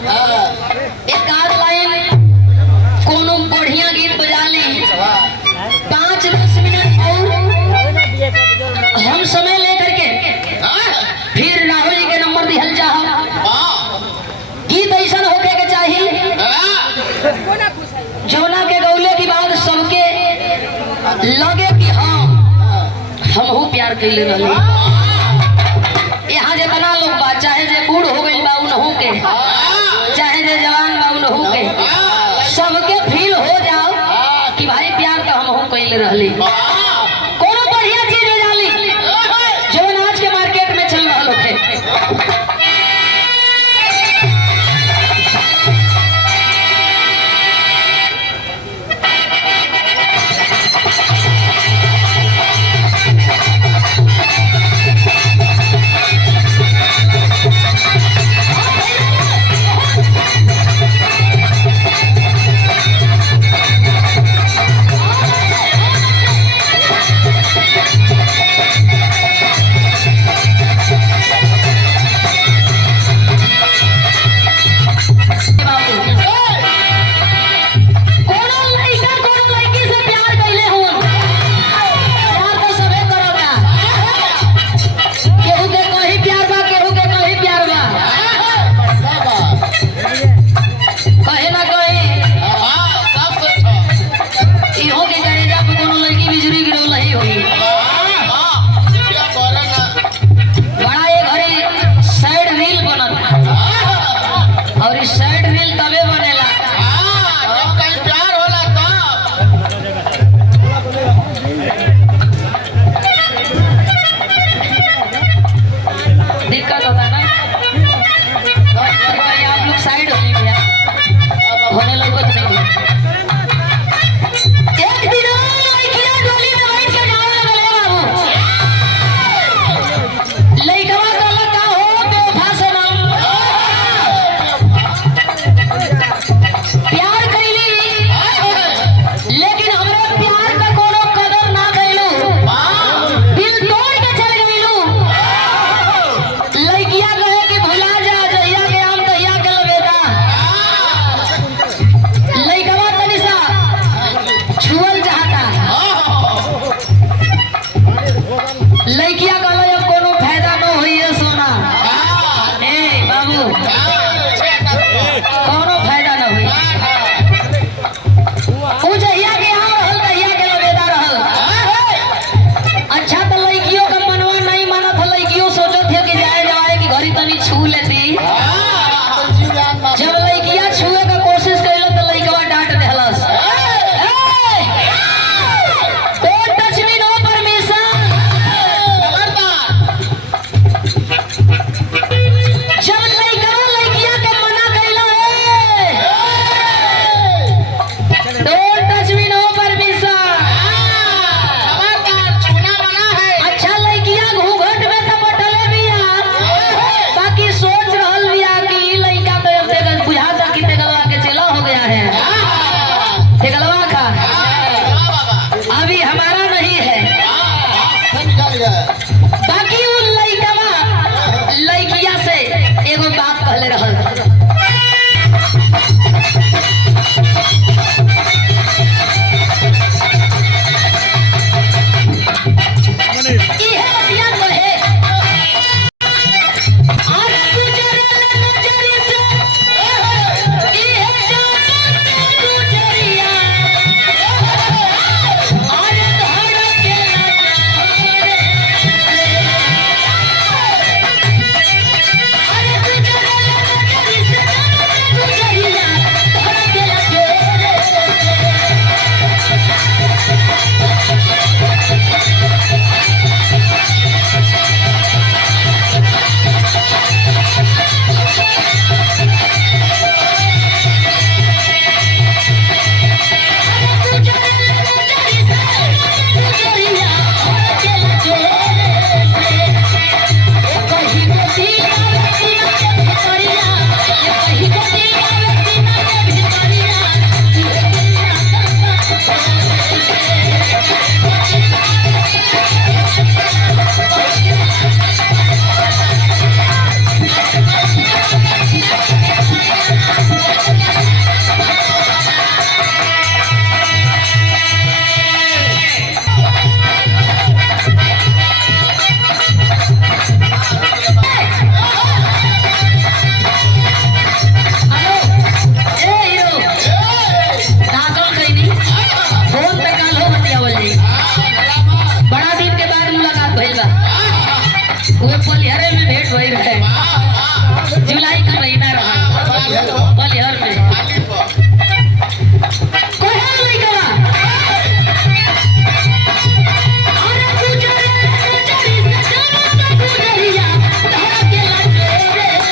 एक आध लाइन कोनो बढ़िया गीत बजा ली 5-10 मिनट और हम समय लेकर के फिर राहुल जी के नंबर दिहल चाह। गीत ऐसा होके के चाहिए जौना के गौले की बात सबके लगे कि हाँ हमहू प्यार कैले रही। यहाँ जितना लोग बा चाहे जे बूढ़ हो गई बा उनहू के चाहे जे जवान बा उनहू के सबके फील हो जाओ कि भाई प्यार का हमहू कैले रहली। कोनो बढ़िया चीज हो जाली जो आज के मार्केट में चल रहा है। बलिहर में कोहर लइका अरे गुजरे गुजरी से जाना गुजरिया धरा के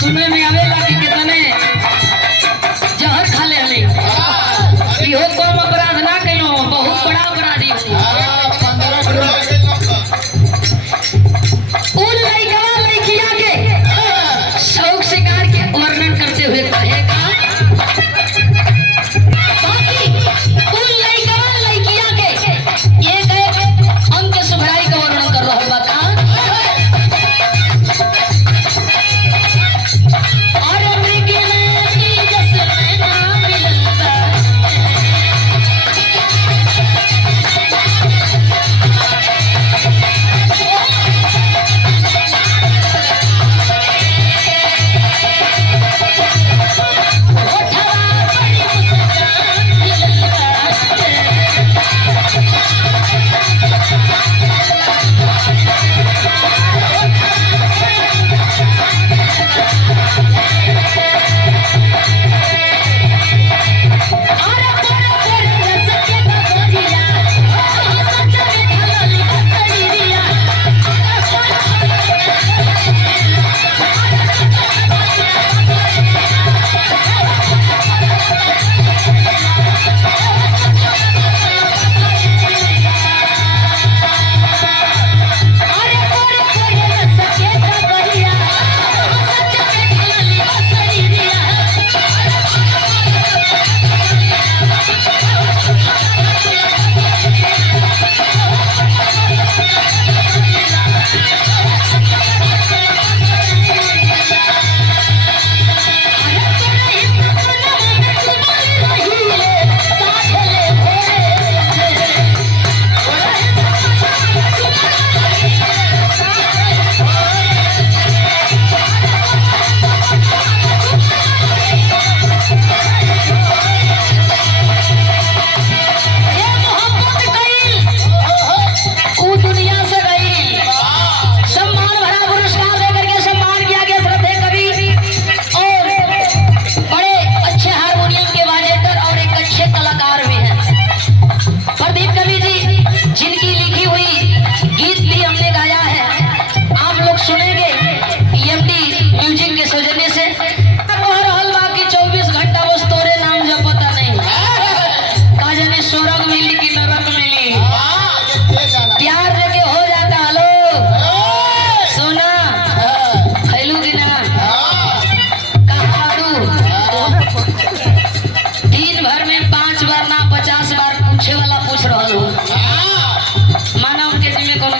सुने में आवेला कि कितने जहर खा ले हमें इहो कम अपराध ना कइलो बहुत बड़ा अपराधी उन लइका लइकिया के शौक शिकार के वर्णन करते हुए कहेगा बाकी उन लइका लइकिया के एक अंक सुभराई का वर्णन कर रहल बा का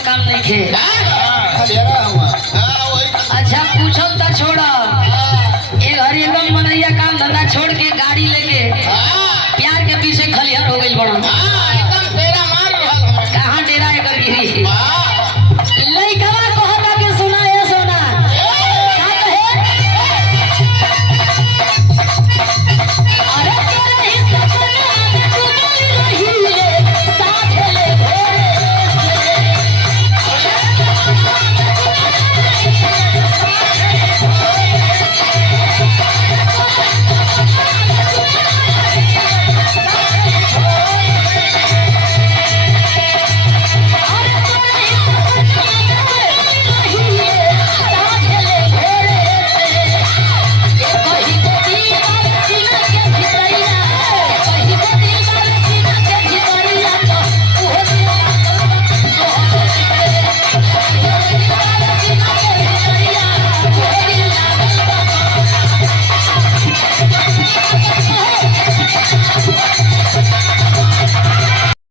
काम नहीं खे।